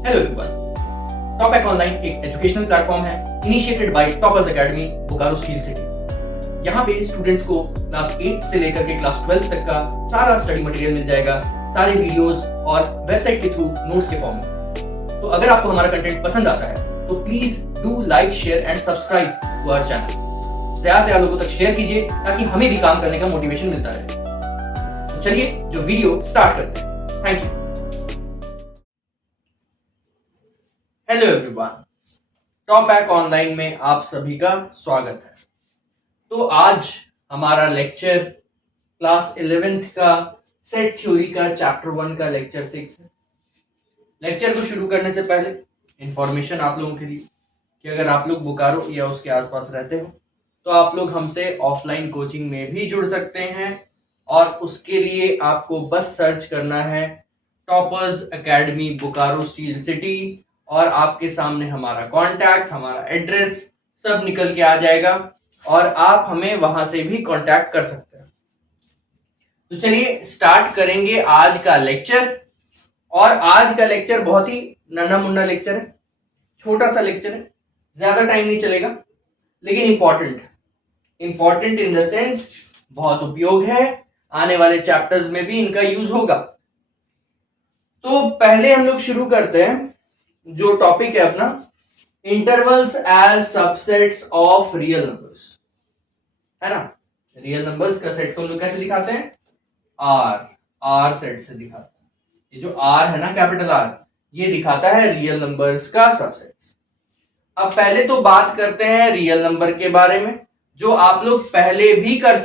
Hello everyone. Top online एक educational platform है initiated by toppers academy Bokaro steel city. यहाँ पे स्टूडेंट्स को क्लास 8 से लेकर के क्लास 12 तक का सारा स्टडी मटेरियल मिल जाएगा, सारे वीडियोस और वेबसाइट के थ्रू नोट्स के फॉर्म में। तो अगर आपको हमारा कंटेंट पसंद आता है तो please do like, share and subscribe to our channel. ज्यादा से ज्यादा लोगों तक शेयर कीजिए ताकि हमें भी काम करने का मोटिवेशन मिलता रहे। तो चलिए जो वीडियो स्टार्ट करते हैं। Thank you. Hello everyone, top online में आप सभी का स्वागत है। तो आज हमारा लेक्चर क्लास 11th का सेट थ्योरी का चैप्टर 1 का लेक्चर 6 है। लेक्चर को शुरू करने से पहले इंफॉर्मेशन आप लोगों के लिए कि अगर आप लोग बोकारो या उसके आसपास रहते हो तो आप लोग हमसे ऑफलाइन कोचिंग में भी जुड़ सकते हैं, और उसके लिए आपको बस सर्च करना है toppers academy Bokaro steel city, और आपके सामने हमारा कांटेक्ट, हमारा एड्रेस सब निकल के आ जाएगा और आप हमें वहां से भी कांटेक्ट कर सकते हैं। तो चलिए स्टार्ट करेंगे आज का लेक्चर। और आज का लेक्चर बहुत ही नन्हा मुन्ना लेक्चर है, छोटा सा लेक्चर है, ज्यादा टाइम नहीं चलेगा, लेकिन इंपॉर्टेंट इन द सेंस बहुत उपयोग है, आने वाले चैप्टर्स में भी इनका यूज होगा। तो पहले हम लोग शुरू करते हैं जो टॉपिक है अपना, intervals as subsets of real numbers, है ना। रियल नंबर्स का सेट को हम लोग कैसे दिखाते हैं? आर सेट से दिखाते हैं। ये जो आर है ना, कैपिटल आर, ये दिखाता है रियल नंबर्स का सबसेट्स। अब पहले तो बात करते हैं रियल नंबर के बारे में, जो आप लोग पहले भी कर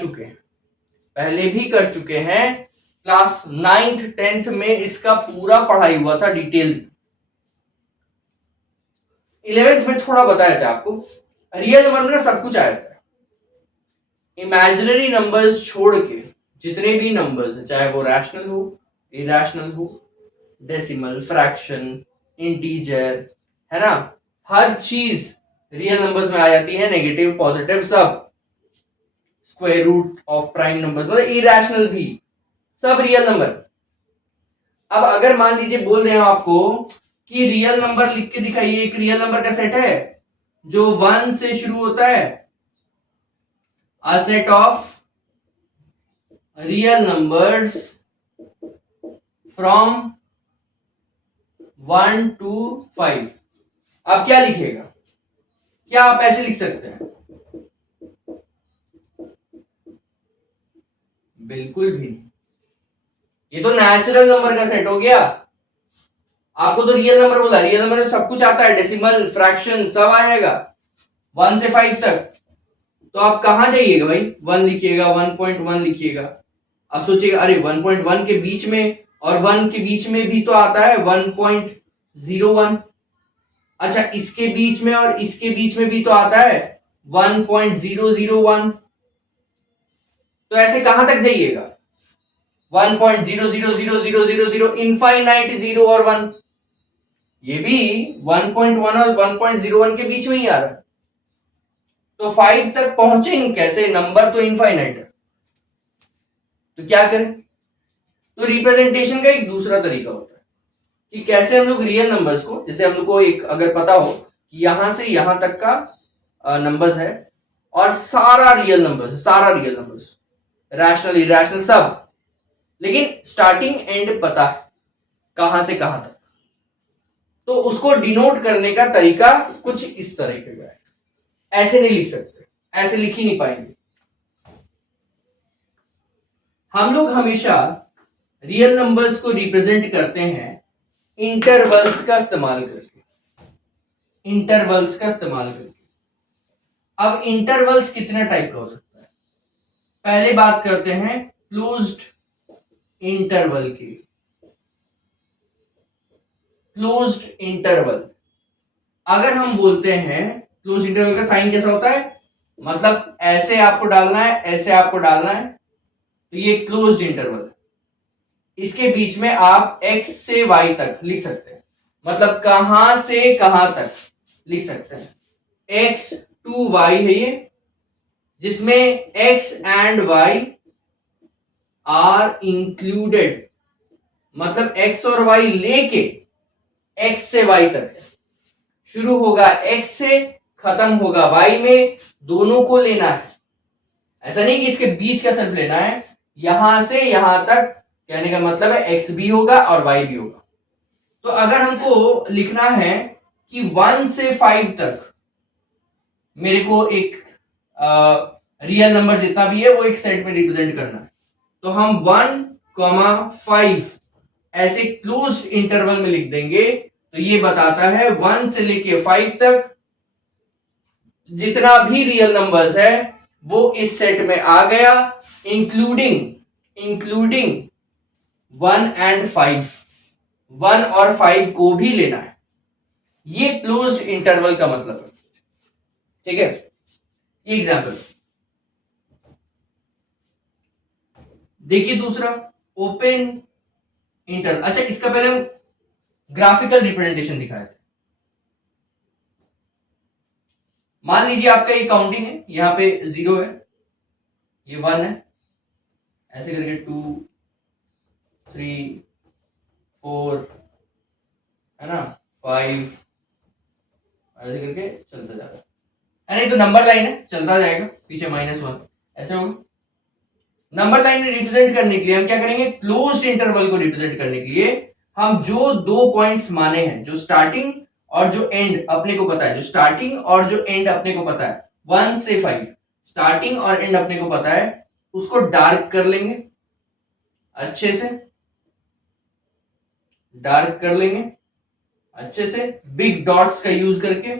चुके हैं। क्लास 9th 10th में इसका पूरा पढ़ाई हुआ था डिटेल में। 11th में थोड़ा बताया था आपको। रियल नंबर में सब कुछ आया था, इमेजिनरी नंबर्स छोड़ के जितने भी नंबर्स है, चाहे वो रैशनल हो, इरैशनल हो, डेसिमल, फ्रैक्शन, इंटीजर, है ना, हर चीज रियल नंबर्स में आ जाती है, नेगेटिव पॉजिटिव सब, square root of prime numbers, मतलब इरैशनल भी, सब रियल नंबर। अब अगर मान लीजिए बोल रहे हैं आपको कि रियल नंबर लिख के दिखाइए, एक रियल नंबर का सेट है जो 1 से शुरू होता है, a set of real numbers from 1 to 5। आप क्या लिखिएगा? क्या आप ऐसे लिख सकते हैं? बिल्कुल भी नहीं। ये तो नेचुरल नंबर का सेट हो गया। आपको तो रियल नंबर बोला, रियल नंबर में सब कुछ आता है, डेसिमल, फ्रैक्शन सब आएगा 1 से 5 तक। तो आप कहां जाइएगा भाई? 1 लिखिएगा, 1.1 लिखिएगा। आप सोचिएगा अरे 1.1 के बीच में और 1 के बीच में भी तो आता है 1.01। अच्छा, इसके बीच में और इसके बीच में भी तो आता है 1.001। तो ऐसे कहां तक जाइएगा? 1.00000 इनफाइनाइट 0 और 1। ये भी 1.1 और 1.01 के बीच में ही आ रहा है। तो 5 तक पहुंचेंगे कैसे? नंबर तो इनफाइनाइट है। तो क्या करें? तो रिप्रेजेंटेशन का एक दूसरा तरीका होता है कि कैसे हम लोग रियल नंबर्स को, जैसे हम लोग को एक अगर पता हो कि यहां से यहां तक का नंबर्स है और सारा रियल नंबर्स, रैशनल, इरैशनल सब, लेकिन स्टार्टिंग एंड पता है कहां से कहां तक, तो उसको डिनोट करने का तरीका कुछ इस तरीके का है। ऐसे नहीं लिख सकते, ऐसे लिख ही नहीं पाएंगे। हम लोग हमेशा रियल नंबर्स को रिप्रेजेंट करते हैं इंटरवल्स का इस्तेमाल करके। अब इंटरवल्स कितने टाइप का हो सकता है? पहले बात करते हैं क्लोज्ड इंटरवल की। क्लोज्ड इंटरवल, अगर हम बोलते हैं क्लोज्ड इंटरवल का साइन कैसा होता है, मतलब ऐसे आपको डालना है, ऐसे आपको डालना है, तो ये क्लोज्ड इंटरवल है। इसके बीच में आप x से y तक लिख सकते हैं, मतलब कहां से कहां तक लिख सकते हैं। x to y है ये, जिसमें x and y are included, मतलब x और y लेके x से y तक है, शुरू होगा x से खत्म होगा y में, दोनों को लेना है। ऐसा नहीं कि इसके बीच का सिर्फ लेना है, यहां से यहां तक, कहने का मतलब है x भी होगा और y भी होगा। तो अगर हमको लिखना है कि 1 से 5 तक मेरे को एक रियल नंबर जितना भी है वो एक सेट में रिप्रेजेंट करना है, तो हम 1,5 ऐसे क्लोज्ड इंटरवल में लिख देंगे। तो ये बताता है 1 से लेके 5 तक जितना भी रियल नंबर्स है वो इस सेट में आ गया, इंक्लूडिंग 1 एंड 5, 1 और 5 को भी लेना है। ये क्लोज्ड इंटरवल का मतलब है, ठीक है। ये एग्जांपल देखिए। दूसरा ओपन इंटरवल। अच्छा, इसका पहले हम ग्राफिकल रिप्रेजेंटेशन दिखाए थे। मान लीजिए आपका ये काउंटिंग है, यहां पे 0 है, ये 1 है, ऐसे करके 2 3 4 है ना, 5 ऐसे करके चलता जाएगा, है नहीं तो नंबर लाइन है, चलता जाएगा, पीछे -1 ऐसे होगा। नंबर लाइन में रिप्रेजेंट करने के लिए हम क्या करेंगे, क्लोज्ड इंटरवल को रिप्रेजेंट करने के लिए हम जो 2 पॉइंट्स माने हैं, जो स्टार्टिंग और जो एंड अपने को पता है, जो स्टार्टिंग और जो एंड अपने को पता है, 1 से 5 स्टार्टिंग और एंड अपने को पता है, उसको डार्क कर लेंगे, अच्छे से डार्क कर लेंगे, अच्छे से बिग डॉट्स का यूज करके,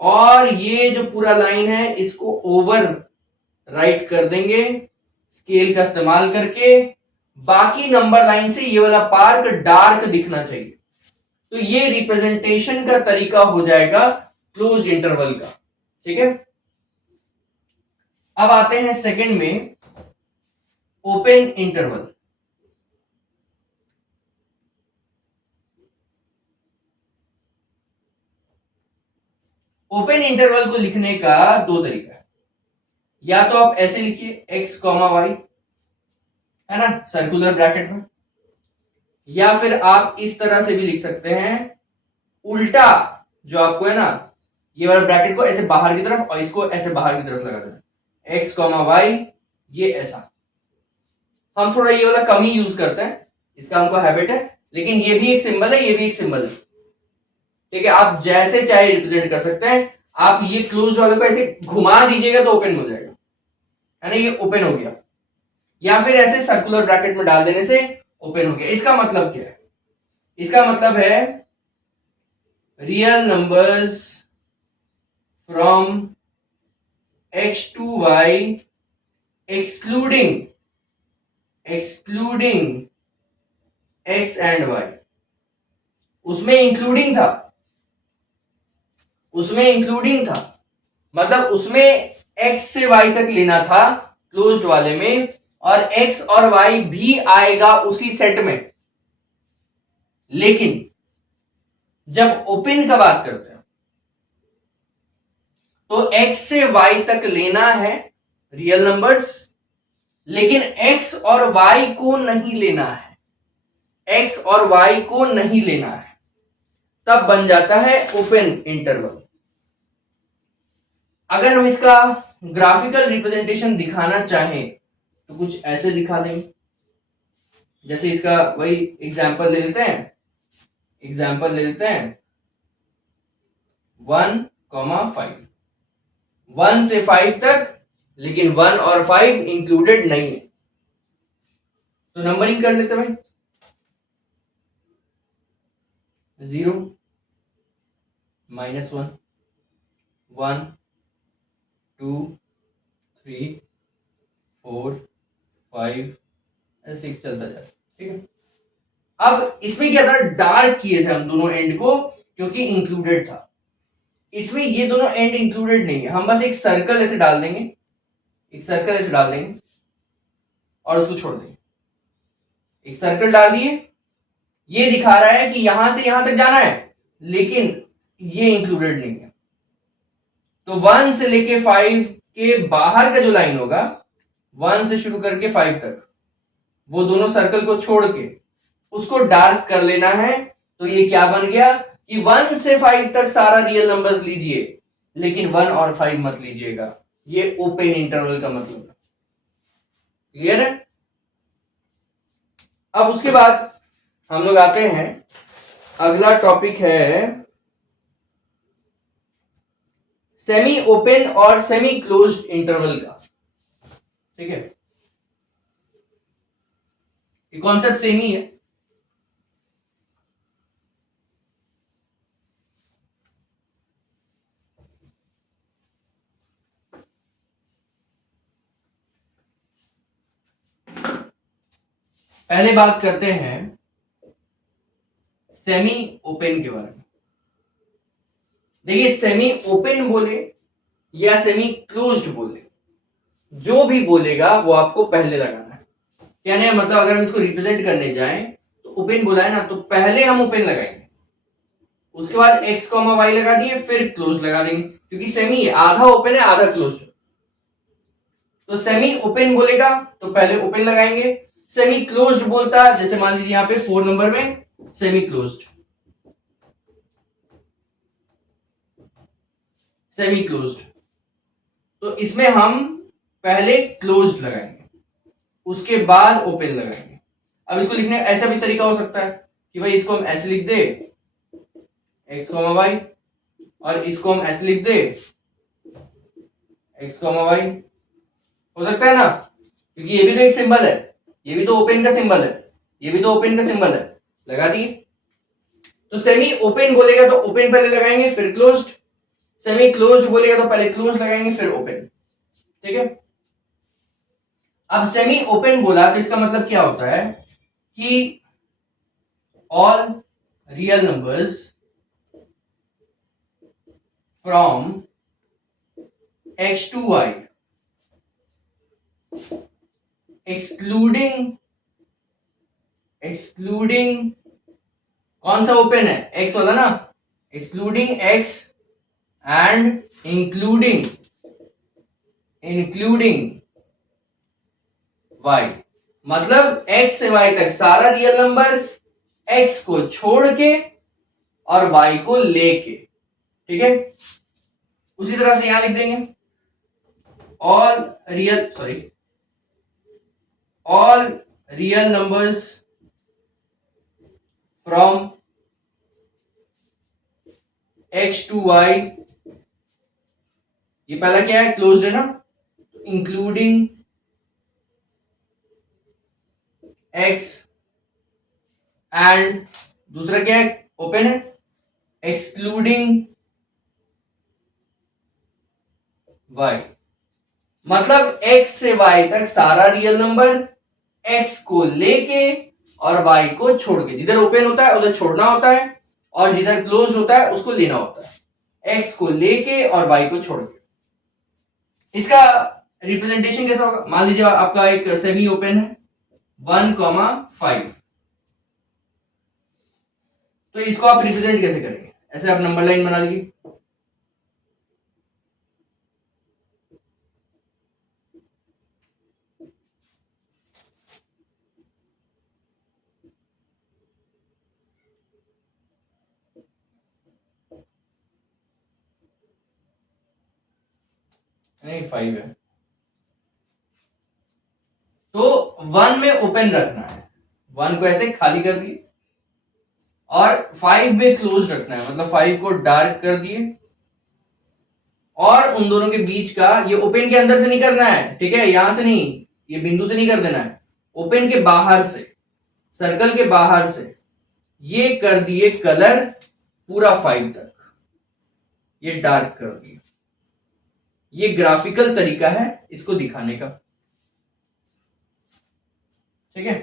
और ये जो पूरा लाइन है इसको ओवर राइट कर देंगे स्केल का इस्तेमाल करके। बाकी नंबर लाइन से ये वाला पार्ट डार्क दिखना चाहिए। तो ये रिप्रेजेंटेशन का तरीका हो जाएगा क्लोज्ड इंटरवल का, ठीक है। अब आते हैं सेकंड में, ओपन इंटरवल। ओपन इंटरवल को लिखने का 2 तरीका है। या तो आप ऐसे लिखिए x, y, है ना, सर्कुलर ब्रैकेट में, या फिर आप इस तरह से भी लिख सकते हैं, उल्टा जो आपको है ना, ये वाला ब्रैकेट को ऐसे बाहर की तरफ और इसको ऐसे बाहर की तरफ लगा देना, x, y, ये ऐसा। हम थोड़ा ये वाला कम ही यूज करते हैं, इसका हमको हैबिट है, लेकिन ये भी एक सिंबल है, ये भी एक सिंबल है, ठीक है। आप जैसे चाहे रिप्रेजेंट कर सकते हैं। आप ये क्लोज वाले को ऐसे घुमा दीजिएगा तो ओपन हो जाएगा, है ना, ये ओपन हो गया। या फिर ऐसे सर्कुलर ब्रैकेट में डाल देने से ओपन हो गया। इसका मतलब क्या है, इसका मतलब है real numbers from x to y excluding x and y। उसमें इंक्लूडिंग था, मतलब उसमें x से y तक लेना था क्लोज्ड वाले में, और x और y भी आएगा उसी सेट में। लेकिन जब ओपन का बात करते हैं तो x से y तक लेना है रियल नंबर्स, लेकिन x और y को नहीं लेना है, x और y को नहीं लेना है, तब बन जाता है ओपन इंटरवल। अगर हम इसका ग्राफिकल रिप्रेजेंटेशन दिखाना चाहें तो कुछ ऐसे दिखा देंगे। जैसे इसका वही एग्जाम्पल ले लेते हैं, 1,5, 1 से 5 तक, लेकिन 1 और 5 इंक्लूडेड नहीं है, तो नंबरिंग कर लेते भाई। 0, -1, 1 2 3 4 5 6 चलता जाए, ठीक है। अब इसमें क्या था, डार्क किए थे हम दोनों एंड को क्योंकि इंक्लूडेड था। इसमें ये दोनों एंड इंक्लूडेड नहीं है, हम बस एक सर्कल ऐसे डाल देंगे, और उसको छोड़ देंगे। एक सर्कल डाल दिए, ये दिखा रहा है कि यहां से यहां तक जाना है, लेकिन ये इंक्लूडेड नहीं है। तो 1 से लेके 5 के बाहर का जो लाइन होगा, 1 से शुरू करके 5 तक, वो दोनों सर्कल को छोड़ के उसको डार्क कर लेना है, तो ये क्या बन गया कि 1 से 5 तक सारा रियल नंबर्स लीजिए, लेकिन 1 और 5 मत लीजिएगा। ये ओपन इंटरवल का मतलब है। क्लियर है? अब उसके बाद हम लोग आते हैं, अगला टॉपिक है सेमी ओपन और सेमी क्लोज्ड इंटरवल का। ठीक है, ये कॉन्सेप्ट सेम ही है। पहले बात करते हैं सेमी ओपन के बारे में। देखिए, सेमी ओपन बोले या सेमी क्लोज्ड बोले, जो भी बोलेगा वो आपको पहले लगाना है। यानी मतलब अगर हम इसको रिप्रेजेंट करने जाएं तो ओपन बोला है ना, तो पहले हम ओपन लगाएंगे, उसके बाद एक्स कॉमा वाई लगा दिए, फिर क्लोज लगा देंगे, क्योंकि सेमी है, आधा ओपन है आधा क्लोज है। तो सेमी ओपन बोलेगा तो पहले ओपन लगाएंगे। सेमी क्लोज्ड बोलता है, जैसे मान लीजिए यहां पे 4 नंबर में सेमी क्लोज्ड, सेमी क्लोज्ड, तो इसमें हम पहले क्लोज्ड लगाएंगे, उसके बाद ओपन लगाएंगे। अब इसको लिखने का ऐसा भी तरीका हो सकता है कि भाई इसको हम ऐसे लिख दे एक्स कॉमा वाई, और इसको हम ऐसे लिख दे एक्स कॉमा वाई। हो सकता है ना, क्योंकि ये भी तो एक सिंबल है, ये भी तो ओपन का सिंबल है, ये भी तो ओपन का सिंबल है, लगा दिए। तो सेमी ओपन बोलेगा तो ओपन पहले लगाएंगे फिर क्लोज्ड, सेमी क्लोज्ड बोलेगा तो पहले क्लोज लगाएंगे फिर ओपन। ठीक है, अब सेमी ओपन बोला तो इसका मतलब क्या होता है कि all real numbers from x to y excluding कौन सा ओपन है, x वाला ना, excluding x and including y। मतलब x से y तक सारा रियल नंबर x को छोड़ के और y को लेके। ठीक है, उसी तरह से यहां लिख देंगे all real numbers from x to y, ये पहला क्या है, क्लोज्ड है ना, इंक्लूडिंग x एंड दूसरा क्या है, ओपन है, एक्सक्लूडिंग y। मतलब x से y तक सारा रियल नंबर x को लेके और y को छोड़ के, जिधर ओपन होता है उधर छोड़ना होता है, और जिधर क्लोज होता है उसको लेना होता है, x को लेके और y को छोड़ के। इसका रिप्रेजेंटेशन कैसा होगा, मान लीजिए आपका एक सेमी ओपन है 1,5, तो इसको आप रिप्रेजेंट कैसे करेंगे, ऐसे आप नंबर लाइन बना लीजिए। नहीं 5 है, तो 1 में ओपन रखना है, 1 को ऐसे खाली कर दिए, और 5 में क्लोज रखना है, मतलब 5 को डार्क कर दिए, और उन दोनों के बीच का ये ओपन के अंदर से नहीं करना है, ठीक है, यहां से नहीं, ये बिंदु से नहीं कर देना है, ओपन के बाहर से, सर्कल के बाहर से ये कर दिए कलर पूरा 5 तक, ये डार्क कर दिए। ये ग्राफिकल तरीका है इसको दिखाने का। ठीक है,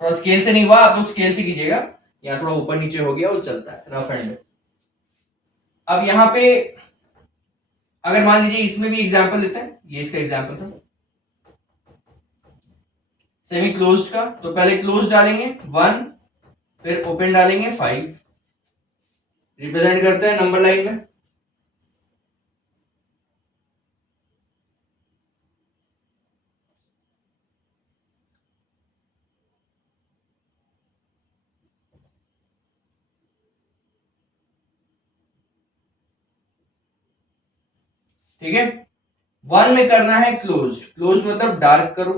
थोड़ा स्केल से नहीं हुआ, आप लोग स्केल से कीजिएगा, यहाँ थोड़ा ऊपर नीचे हो गया वो चलता है, रफ एंड। अब यहां पे अगर मान लीजिए इसमें भी एग्जांपल लेते हैं, ये इसका एग्जांपल था सेमी क्लोज्ड का, तो पहले क्लोज डालेंगे 1, फिर ओपन डालेंगे 5, रिप्रेजेंट करते हैं नंबर लाइन में। ठीक है। 1 में करना है क्लोज्ड, क्लोज्ड मतलब डार्क करो,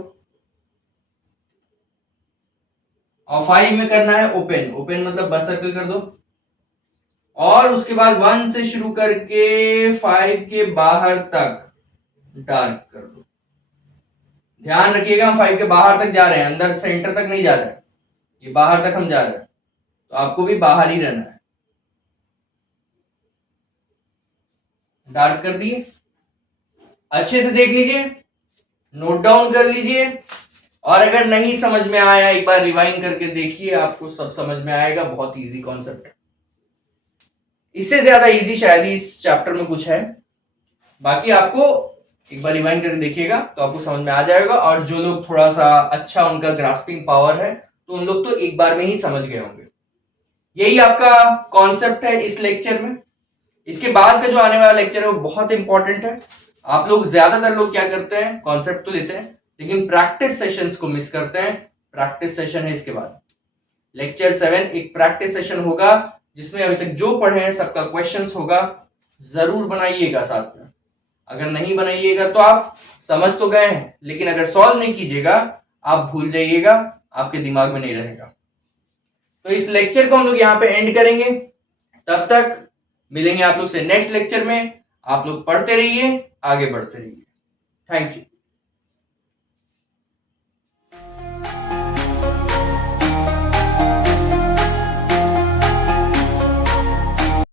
और 5 में करना है ओपन, ओपन मतलब बस सर्कल कर दो, और उसके बाद 1 से शुरू करके 5 के बाहर तक डार्क कर दो। ध्यान रखिएगा हम 5 के बाहर तक जा रहे हैं, अंदर सेंटर तक नहीं जा रहे हैं, ये बाहर तक हम जा रहे हैं, तो आपको भी बाहर ही रहना है। डार्क कर दिए, अच्छे से देख लीजिए, नोट डाउन कर लीजिए, और अगर नहीं समझ में आया एक बार रिवाइंड करके देखिए, आपको सब समझ में आएगा। बहुत इजी कॉन्सेप्ट है, इससे ज्यादा इजी शायद ही इस चैप्टर में कुछ है। बाकी आपको एक बार रिवाइंड करके देखिएगा तो आपको समझ में आ जाएगा, और जो लोग थोड़ा सा अच्छा उनका ग्रास्पिंग पावर है तो उन लोग तो एक बार में ही समझ गए होंगे। यही आपका कॉन्सेप्ट है इस लेक्चर में। इसके बाद का जो आने वाला लेक्चर है वो बहुत इंपॉर्टेंट है। आप लोग ज्यादातर लोग क्या करते हैं, कॉन्सेप्ट तो लेते हैं लेकिन प्रैक्टिस सेशंस को मिस करते हैं। प्रैक्टिस सेशन है इसके बाद, लेक्चर 7 एक प्रैक्टिस सेशन होगा जिसमें अभी तक जो पढ़े हैं सबका क्वेश्चंस होगा। जरूर बनाइएगा साथ में, अगर नहीं बनाइएगा तो आप समझ तो गए हैं लेकिन अगर सॉल्व नहीं कीजिएगा आप भूल जाइएगा, आपके दिमाग में नहीं रहेगा। तो इस लेक्चर को हम लोग यहाँ पे एंड करेंगे। तब तक मिलेंगे आप लोग से नेक्स्ट लेक्चर में। आप लोग पढ़ते रहिए, आगे बढ़ते रहिए। Thank you.